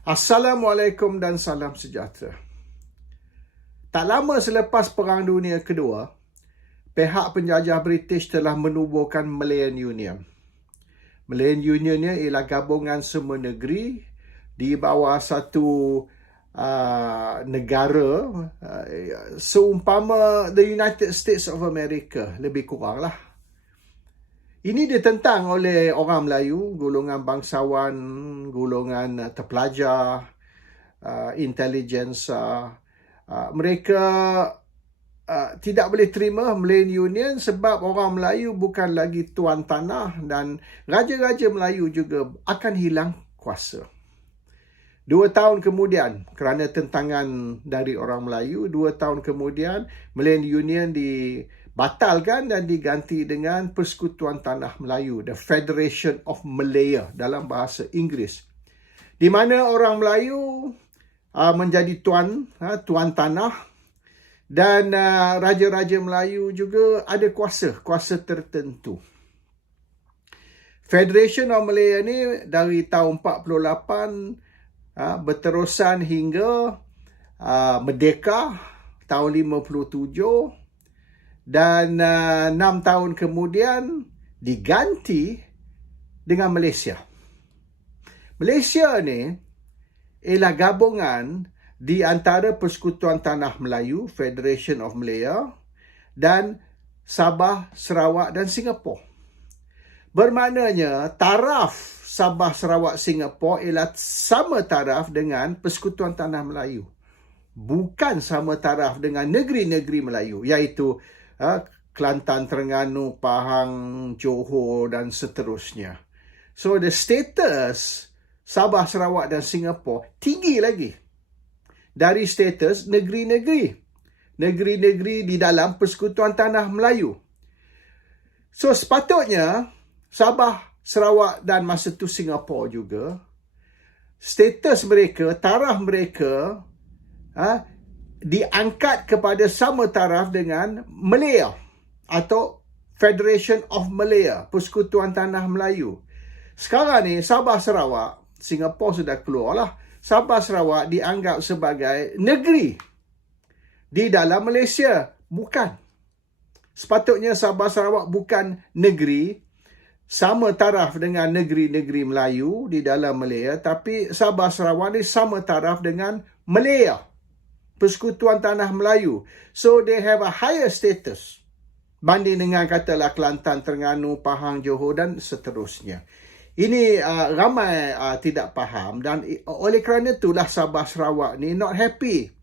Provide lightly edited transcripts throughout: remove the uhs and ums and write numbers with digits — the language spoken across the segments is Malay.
Assalamualaikum dan salam sejahtera. Tak lama selepas Perang Dunia Kedua, pihak penjajah British telah menubuhkan Malayan Union. Malayan Union ni ialah gabungan semua negeri di bawah satu negara seumpama the United States of America, lebih kurang lah. Ini ditentang oleh orang Melayu, golongan bangsawan, golongan terpelajar, intelligence. Mereka tidak boleh terima Malayan Union sebab orang Melayu bukan lagi tuan tanah dan raja-raja Melayu juga akan hilang kuasa. 2 tahun kemudian, kerana tentangan dari orang Melayu, 2 tahun kemudian Malayan Union dibatalkan dan diganti dengan Persekutuan Tanah Melayu, The Federation of Malaya dalam bahasa Inggeris, di mana orang Melayu menjadi tuan tanah dan raja-raja Melayu juga ada kuasa tertentu. Federation of Malaya ni dari tahun 48 berterusan hingga merdeka tahun 57 dan 6 tahun kemudian diganti dengan Malaysia. Malaysia ni ialah gabungan di antara Persekutuan Tanah Melayu, Federation of Malaya, dan Sabah, Sarawak dan Singapura. Bermaknanya taraf Sabah, Sarawak, Singapura ialah sama taraf dengan Persekutuan Tanah Melayu. Bukan sama taraf dengan negeri-negeri Melayu, iaitu Kelantan, Terengganu, Pahang, Johor dan seterusnya. So the status Sabah, Sarawak dan Singapura tinggi lagi dari status negeri-negeri di dalam Persekutuan Tanah Melayu. So sepatutnya Sabah, Sarawak dan masa tu Singapura juga, status mereka, taraf mereka diangkat kepada sama taraf dengan Malaya atau Federation of Malaya, Persekutuan Tanah Melayu. Sekarang ni Sabah, Sarawak, Singapura sudah keluar lah. Sabah, Sarawak dianggap sebagai negeri di dalam Malaysia. Bukan. Sepatutnya Sabah, Sarawak bukan negeri sama taraf dengan negeri-negeri Melayu di dalam Malaya, tapi Sabah, Sarawak ni sama taraf dengan Malaya, Persekutuan Tanah Melayu. So they have a higher status banding dengan katalah Kelantan, Terengganu, Pahang, Johor dan seterusnya. Ini ramai tidak faham dan oleh kerana itulah Sabah, Sarawak ni not happy.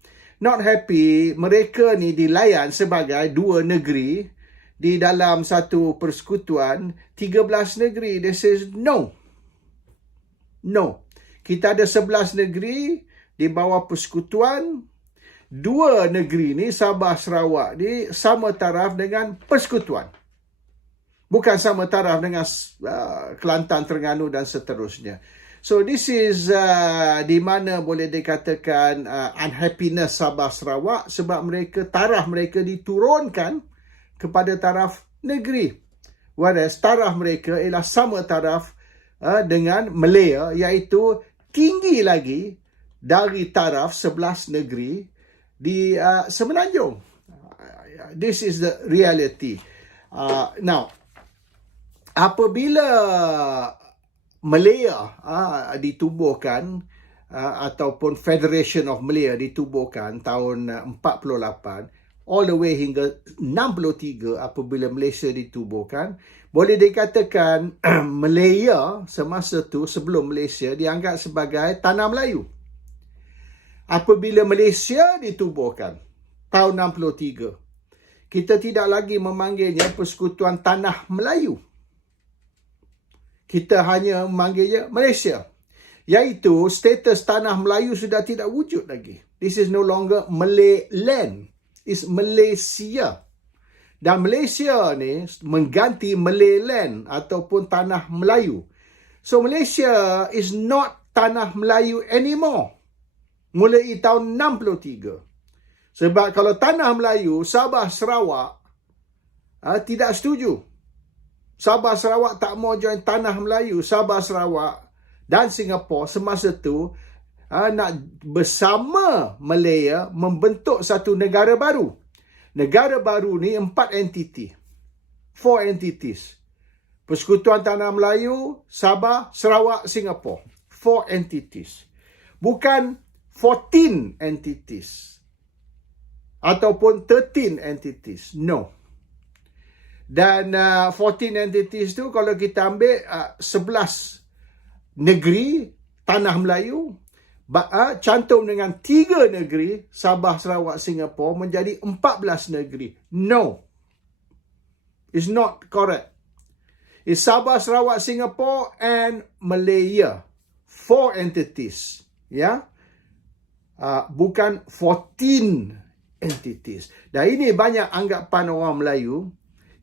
Mereka ni dilayan sebagai dua negeri di dalam satu persekutuan, 13 negeri. They says no. Kita ada 11 negeri di bawah persekutuan. 2 negeri ni, Sabah, Sarawak ni sama taraf dengan persekutuan. Bukan sama taraf dengan Kelantan, Terengganu dan seterusnya. So this is di mana boleh dikatakan unhappiness Sabah, Sarawak sebab taraf mereka diturunkan kepada taraf negeri. Whereas taraf mereka ialah sama taraf dengan Malaya, iaitu tinggi lagi dari taraf 11 negeri di Semenanjung. This is the reality. Now, apabila Malaya ditubuhkan ataupun Federation of Malaya ditubuhkan tahun 48, all the way hingga 63 apabila Malaysia ditubuhkan, boleh dikatakan Malaya semasa tu sebelum Malaysia dianggap sebagai tanah Melayu. Apabila Malaysia ditubuhkan tahun 63, kita tidak lagi memanggilnya Persekutuan Tanah Melayu. Kita hanya memanggilnya Malaysia. Iaitu status tanah Melayu sudah tidak wujud lagi. This is no longer Malay land. Is Malaysia. Dan Malaysia ni mengganti Malay land ataupun tanah Melayu. So Malaysia is not tanah Melayu anymore. Mulai tahun 63. Sebab kalau tanah Melayu, Sabah, Sarawak tidak setuju. Sabah, Sarawak tak mau join tanah Melayu. Sabah, Sarawak dan Singapura semasa tu nak bersama Malaya membentuk satu negara baru. Negara baru ni 4 entiti. 4 entities. Persekutuan Tanah Melayu, Sabah, Sarawak, Singapura. 4 entities. Bukan 14 entities. Ataupun 13 entities. No. Dan 14 entities tu kalau kita ambil 11 negeri Tanah Melayu, cantum dengan 3 negeri, Sabah, Sarawak, Singapura, menjadi 14 negeri. No. It's not correct. It's Sabah, Sarawak, Singapore and Malaya. 4 entities. Ya. Bukan 14 entities. Dan ini banyak anggapan orang Melayu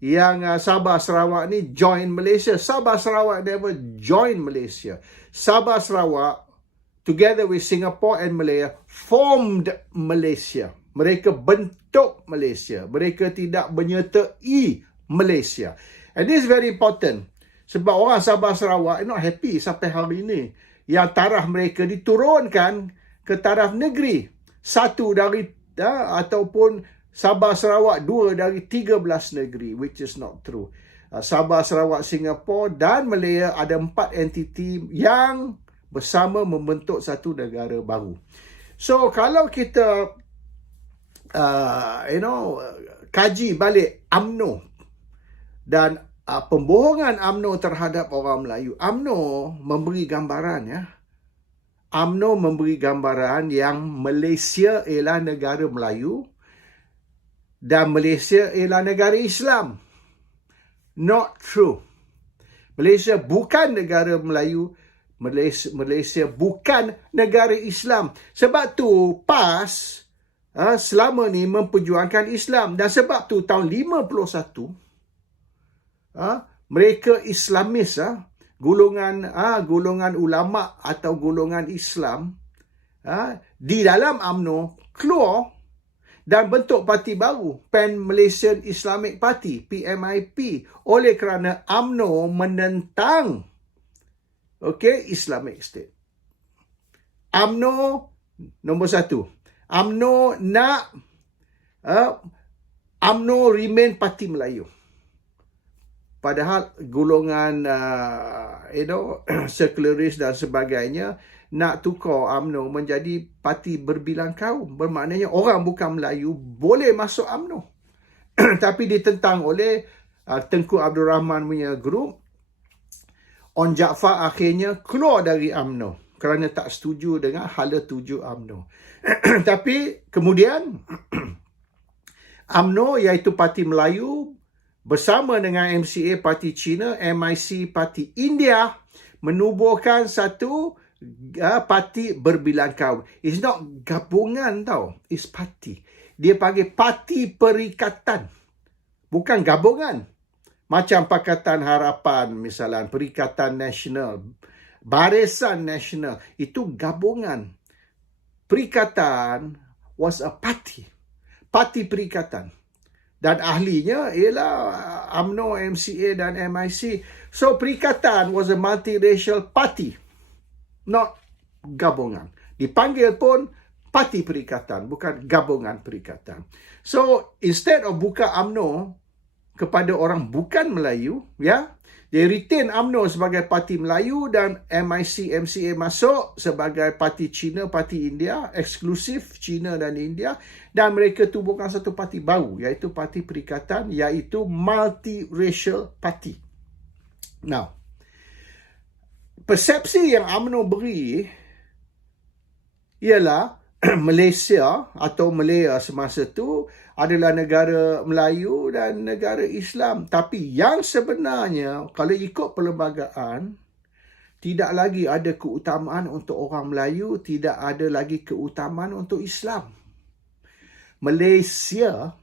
yang Sabah, Sarawak ni join Malaysia. Sabah, Sarawak never join Malaysia. Sabah, Sarawak together with Singapore and Malaya formed Malaysia. Mereka bentuk Malaysia. Mereka tidak menyertai Malaysia. And this is very important. Sebab orang Sabah Sarawak not happy sampai hari ini. Yang taraf mereka diturunkan ke taraf negeri. 1 dari ataupun Sabah Sarawak 2 dari 13 negeri. Which is not true. Sabah Sarawak Singapura dan Malaya ada 4 entiti yang bersama membentuk satu negara baru. So kalau kita kaji balik UMNO dan pembohongan UMNO terhadap orang Melayu, UMNO memberi gambaran ya. UMNO memberi gambaran yang Malaysia ialah negara Melayu dan Malaysia ialah negara Islam. Not true. Malaysia bukan negara Melayu. Malaysia bukan negara Islam. Sebab tu PAS selama ni memperjuangkan Islam. Dan sebab tu tahun 51 mereka Islamis, golongan ulama atau golongan Islam di dalam UMNO keluar dan bentuk parti baru, Pan Malaysian Islamic Party, PMIP, oleh kerana UMNO menentang Islamic State. UMNO nombor 1. UMNO nak UMNO remain parti Melayu. Padahal golongan sekularis dan sebagainya nak tukar UMNO menjadi parti berbilang kaum. Bermaknanya orang bukan Melayu boleh masuk UMNO. Tapi ditentang oleh Tengku Abdul Rahman punya grup. On Jaafar akhirnya keluar dari UMNO kerana tak setuju dengan hala tuju UMNO. Tapi kemudian UMNO iaitu Parti Melayu bersama dengan MCA Parti Cina, MIC Parti India menubuhkan satu parti berbilang kaum. It's not gabungan tau, it's parti. Dia panggil parti perikatan, bukan gabungan. Macam Pakatan Harapan misalnya, Perikatan Nasional, Barisan Nasional, itu gabungan. Perikatan was a party. Parti perikatan. Dan ahlinya ialah UMNO, MCA dan MIC. So perikatan was a multiracial party. Not gabungan. Dipanggil pun parti perikatan, bukan gabungan perikatan. So instead of buka UMNO kepada orang bukan Melayu, ya, dia retain UMNO sebagai parti Melayu dan MIC, MCA masuk sebagai parti Cina, parti India, eksklusif Cina dan India, dan mereka tubuhkan satu parti baru, iaitu parti perikatan, iaitu multiracial party. Now, persepsi yang UMNO beri ialah Malaysia atau Malaya semasa itu adalah negara Melayu dan negara Islam. Tapi yang sebenarnya, kalau ikut perlembagaan, tidak lagi ada keutamaan untuk orang Melayu, tidak ada lagi keutamaan untuk Islam. Malaysia,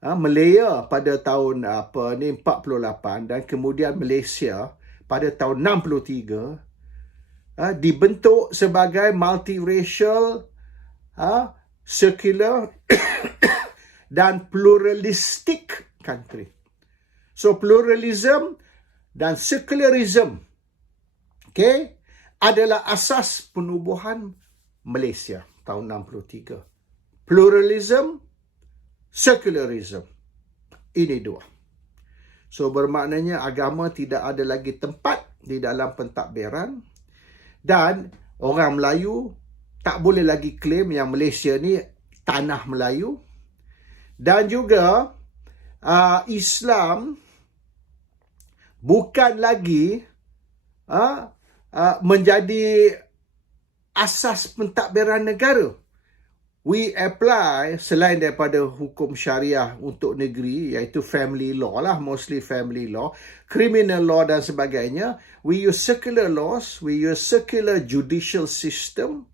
Malaya pada tahun 48 dan kemudian Malaysia pada tahun 63 dibentuk sebagai multiracial, secular dan pluralistic country. So pluralism dan secularism adalah asas penubuhan Malaysia tahun 63. Pluralism, secularism. Ini dua. So bermaknanya agama tidak ada lagi tempat di dalam pentadbiran, dan orang Melayu tak boleh lagi claim yang Malaysia ni tanah Melayu, dan juga Islam bukan lagi menjadi asas pentadbiran negara. We apply selain daripada hukum syariah untuk negeri, iaitu family law lah, mostly family law, criminal law dan sebagainya. We use secular laws, we use secular judicial system,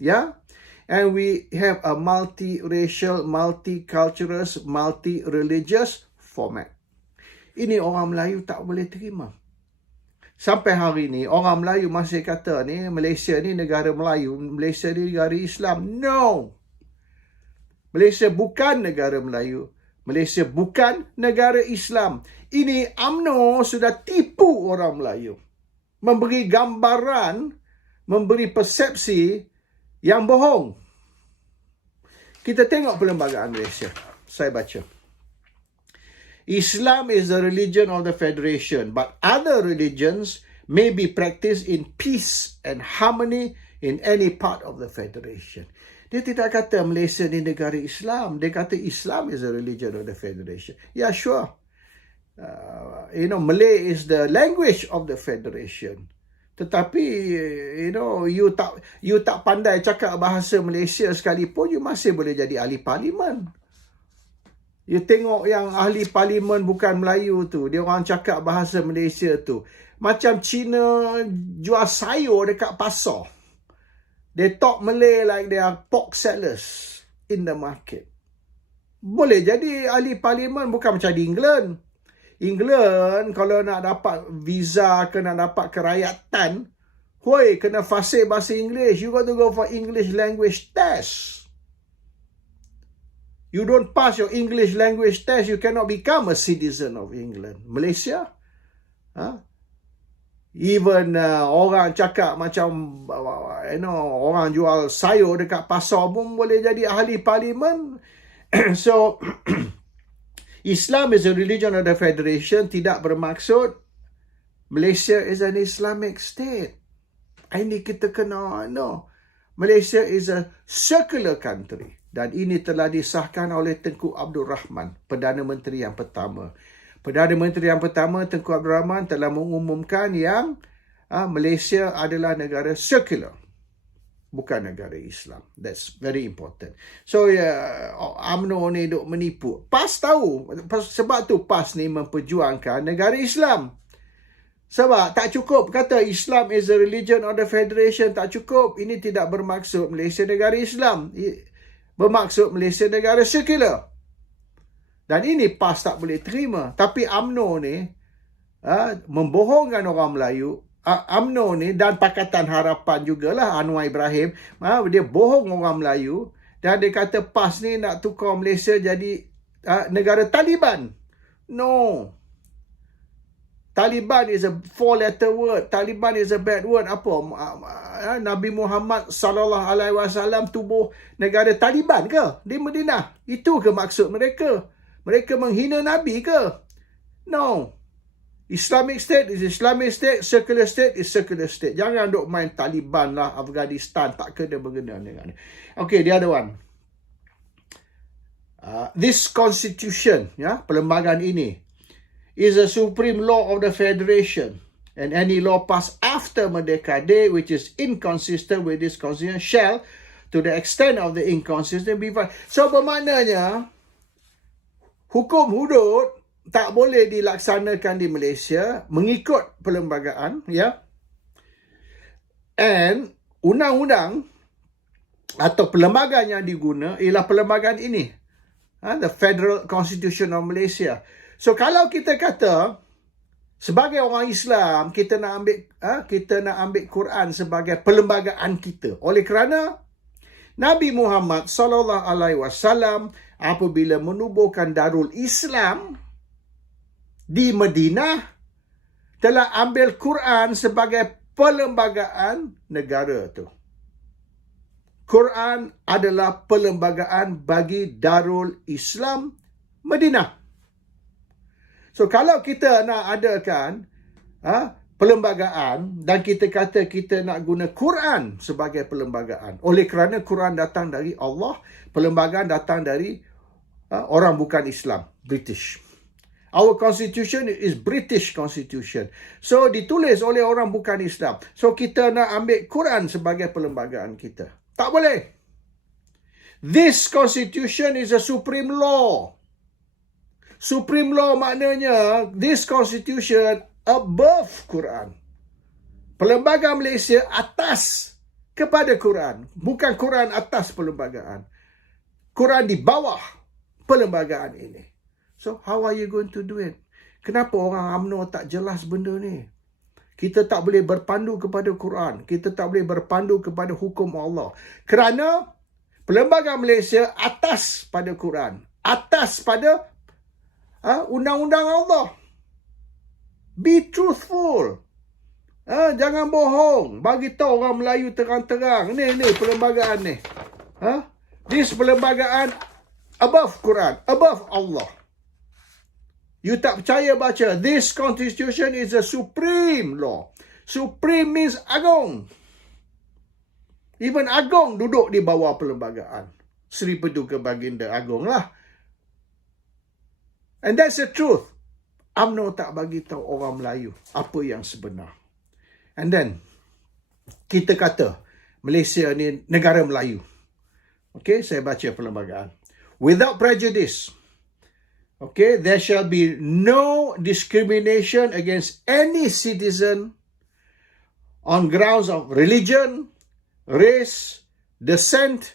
yeah, and we have a multiracial, multicultural, multi-religious format. Ini orang Melayu tak boleh terima. Sampai hari ni, orang Melayu masih kata ni, Malaysia ni negara Melayu, Malaysia ni negara Islam. No! Malaysia bukan negara Melayu. Malaysia bukan negara Islam. Ini UMNO sudah tipu orang Melayu. Memberi gambaran, memberi persepsi yang bohong. Kita tengok perlembagaan Malaysia. Saya baca. Islam is the religion of the Federation, but other religions may be practiced in peace and harmony in any part of the Federation. Dia tidak kata Malaysia ni negara Islam. Dia kata Islam is the religion of the Federation. Yeah, sure. Malay is the language of the Federation. Tetapi, you tak pandai cakap bahasa Malaysia sekalipun, you masih boleh jadi ahli parlimen. You tengok yang ahli parlimen bukan Melayu tu, dia orang cakap bahasa Malaysia tu. Macam Cina jual sayur dekat pasar. They talk Malay like they are pork sellers in the market. Boleh jadi ahli parlimen, bukan macam di England. England, kalau nak dapat visa ke nak dapat kerakyatan, kena fasih bahasa English. You got to go for English language test. You don't pass your English language test, you cannot become a citizen of England. Malaysia? Even orang cakap macam orang jual sayur dekat pasar pun boleh jadi ahli parlimen. So Islam is a religion of the Federation tidak bermaksud Malaysia is an Islamic state. Ini kita kena Malaysia is a secular country, dan ini telah disahkan oleh Tengku Abdul Rahman, Perdana Menteri yang pertama. Perdana Menteri yang pertama, Tengku Abdul Rahman, telah mengumumkan yang Malaysia adalah negara sekular, bukan negara Islam. That's very important. So, UMNO ni duk menipu. PAS tahu. Sebab tu PAS ni memperjuangkan negara Islam. Sebab tak cukup kata Islam is a religion of the Federation. Tak cukup. Ini tidak bermaksud Malaysia negara Islam. Bermaksud Malaysia negara sekular. Dan ini PAS tak boleh terima. Tapi UMNO ni membohongkan orang Melayu. UMNO ni dan Pakatan Harapan jugalah, Anwar Ibrahim, dia bohong orang Melayu. Dan dia kata PAS ni nak tukar Malaysia jadi negara Taliban. No. Taliban is a 4-letter word. Taliban is a bad word. Apa? Nabi Muhammad SAW tubuh negara Taliban ke di Madinah? Itu ke maksud mereka? Mereka menghina Nabi ke? No. Islamic State is Islamic State. Secular State is Secular State. Jangan duk main Taliban lah, Afghanistan. Tak kena berkena dengan. Okay, the other one. This constitution, perlembagaan ini, is a supreme law of the Federation. And any law passed after Merdeka Day, which is inconsistent with this constitution, shall, to the extent of the inconsistent, be violated. So, bermaknanya, hukum hudud tak boleh dilaksanakan di Malaysia mengikut perlembagaan, And undang-undang atau perlembagaan yang diguna ialah perlembagaan ini, the Federal Constitution of Malaysia. So kalau kita kata sebagai orang Islam kita nak ambil Quran sebagai perlembagaan kita, oleh kerana Nabi Muhammad SAW apabila menubuhkan Darul Islam di Madinah telah ambil Quran sebagai perlembagaan negara tu. Quran adalah perlembagaan bagi Darul Islam Madinah. So kalau kita nak adakan perlembagaan dan kita kata kita nak guna Quran sebagai perlembagaan, oleh kerana Quran datang dari Allah, perlembagaan datang dari orang bukan Islam, British. Our constitution is British constitution. So ditulis oleh orang bukan Islam. So kita nak ambil Quran sebagai perlembagaan kita. Tak boleh. This constitution is a supreme law. Supreme law maknanya this constitution above Quran. Perlembagaan Malaysia atas kepada Quran. Bukan Quran atas perlembagaan. Quran di bawah perlembagaan ini. So, how are you going to do it? Kenapa orang UMNO tak jelas benda ni? Kita tak boleh berpandu kepada Quran. Kita tak boleh berpandu kepada hukum Allah. Kerana perlembagaan Malaysia atas pada Quran. Atas pada undang-undang Allah. Be truthful. Jangan bohong. Bagi tahu orang Melayu terang-terang. Ni perlembagaan ni. This perlembagaan above Quran. Above Allah. You tak percaya baca. This constitution is a supreme law. Supreme means agung. Even agung duduk di bawah perlembagaan. Seri Paduka Baginda Agong lah. And that's the truth. UMNO tak bagi tahu orang Melayu apa yang sebenar. And then, kita kata Malaysia ni negara Melayu. Okay, saya baca perlembagaan. Without prejudice. Okay, there shall be no discrimination against any citizen on grounds of religion, race, descent,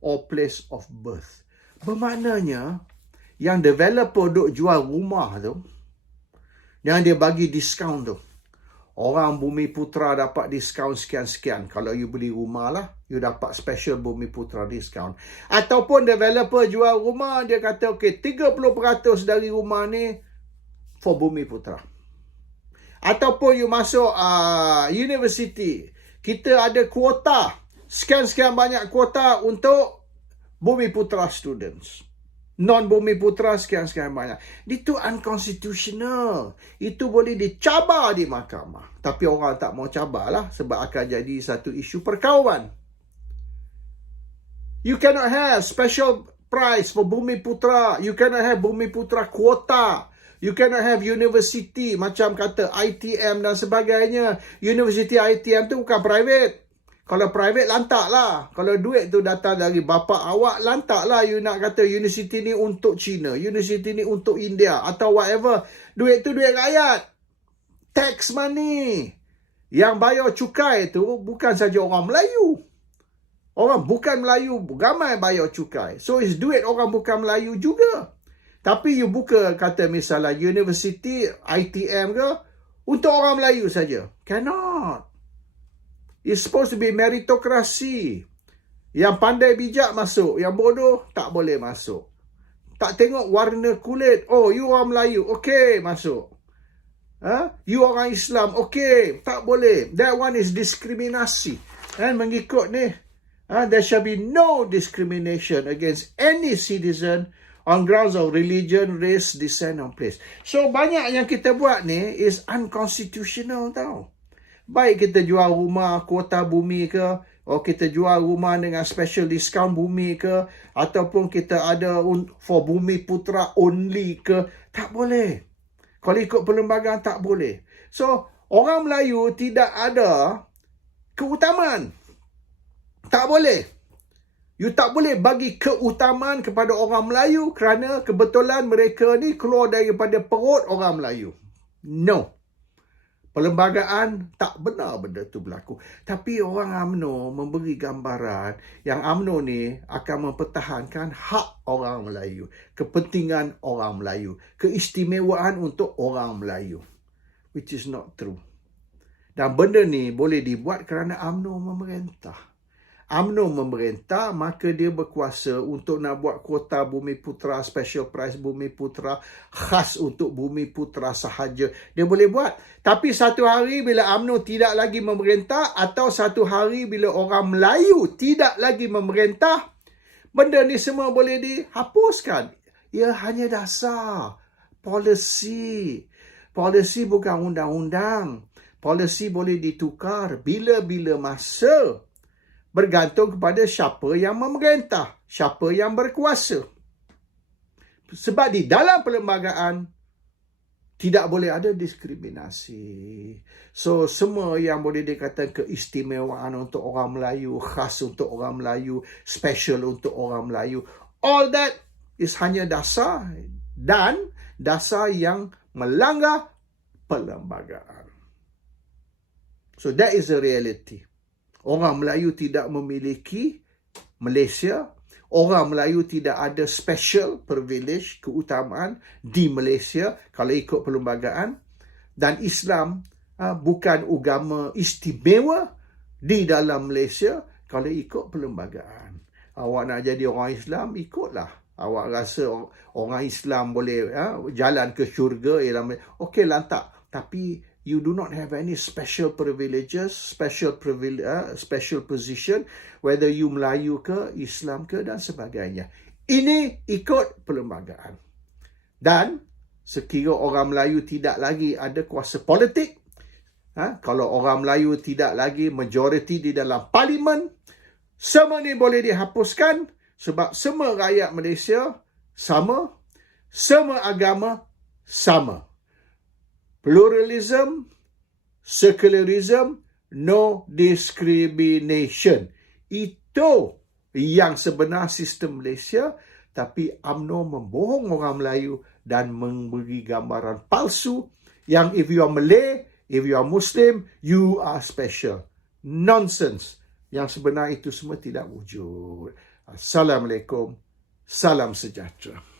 or place of birth. Bermaknanya, yang developer duk jual rumah tu, yang dia bagi diskaun tu, orang Bumi Putra dapat diskaun sekian-sekian. Kalau you beli rumah lah, you dapat special Bumi Putra diskaun. Ataupun developer jual rumah, dia kata, okay, 30% dari rumah ni for Bumi Putra. Ataupun you masuk university, kita ada kuota, sekian-sekian banyak kuota untuk Bumi Putra students. Non-Bumi Putra sekian-sekian banyak. Itu unconstitutional. Itu boleh dicabar di mahkamah. Tapi orang tak mau cabar lah. Sebab akan jadi satu isu perkauman. You cannot have special price for Bumi Putra. You cannot have Bumi Putra kuota. You cannot have university. Macam kata ITM dan sebagainya. University ITM tu bukan private. Kalau private, lantak lah. Kalau duit tu datang dari bapa awak, lantak lah you nak kata universiti ni untuk China, universiti ni untuk India atau whatever. Duit tu duit rakyat. Tax money. Yang bayar cukai tu bukan saja orang Melayu. Orang bukan Melayu, ramai bayar cukai. So, it's duit orang bukan Melayu juga. Tapi you buka kata misalnya universiti, ITM ke, untuk orang Melayu saja. Cannot. It's supposed to be meritokrasi. Yang pandai bijak masuk. Yang bodoh tak boleh masuk. Tak tengok warna kulit. Oh, you orang Melayu. Okay, masuk. You orang Islam. Okay, tak boleh. That one is diskriminasi. Mengikut ni. There shall be no discrimination against any citizen on grounds of religion, race, descent, or place. So, banyak yang kita buat ni is unconstitutional tau. Baik kita jual rumah kuota bumi ke, atau kita jual rumah dengan special discount bumi ke, ataupun kita ada for Bumi Putra only ke, tak boleh. Kalau ikut perlembagaan tak boleh. So, orang Melayu tidak ada keutamaan. Tak boleh. You tak boleh bagi keutamaan kepada orang Melayu kerana kebetulan mereka ni keluar daripada perut orang Melayu. No. Perlembagaan tak benar benda tu berlaku. Tapi orang UMNO memberi gambaran yang UMNO ni akan mempertahankan hak orang Melayu, kepentingan orang Melayu, keistimewaan untuk orang Melayu. Which is not true. Dan benda ni boleh dibuat kerana UMNO memerintah. UMNO memerintah, maka dia berkuasa untuk nak buat kuota Bumi Putra, special price Bumi Putra, khas untuk Bumi Putra sahaja. Dia boleh buat. Tapi satu hari bila UMNO tidak lagi memerintah, atau satu hari bila orang Melayu tidak lagi memerintah, benda ni semua boleh dihapuskan. Ia hanya dasar. Polisi. Polisi bukan undang-undang. Polisi boleh ditukar bila-bila masa. Bergantung kepada siapa yang memerintah, siapa yang berkuasa. Sebab di dalam perlembagaan, tidak boleh ada diskriminasi. So, semua yang boleh dikatakan keistimewaan untuk orang Melayu, khas untuk orang Melayu, special untuk orang Melayu, all that is hanya dasar, dan dasar yang melanggar perlembagaan. So, that is the reality. Orang Melayu tidak memiliki Malaysia. Orang Melayu tidak ada special privilege, keutamaan di Malaysia kalau ikut perlembagaan. Dan Islam bukan agama istimewa di dalam Malaysia kalau ikut perlembagaan. Awak nak jadi orang Islam, ikutlah. Awak rasa orang Islam boleh jalan ke syurga, okey lantak. Tapi you do not have any special privileges, special position, whether you Melayu ke, Islam ke, dan sebagainya. Ini ikut perlembagaan. Dan sekira orang Melayu tidak lagi ada kuasa politik, kalau orang Melayu tidak lagi majoriti di dalam parlimen, semua ni boleh dihapuskan sebab semua rakyat Malaysia sama, semua agama sama. Pluralism, secularism, no discrimination. Itu yang sebenar sistem Malaysia. Tapi UMNO membohong orang Melayu dan memberi gambaran palsu yang if you are Malay, if you are Muslim, you are special. Nonsense. Yang sebenar itu semua tidak wujud. Assalamualaikum. Salam sejahtera.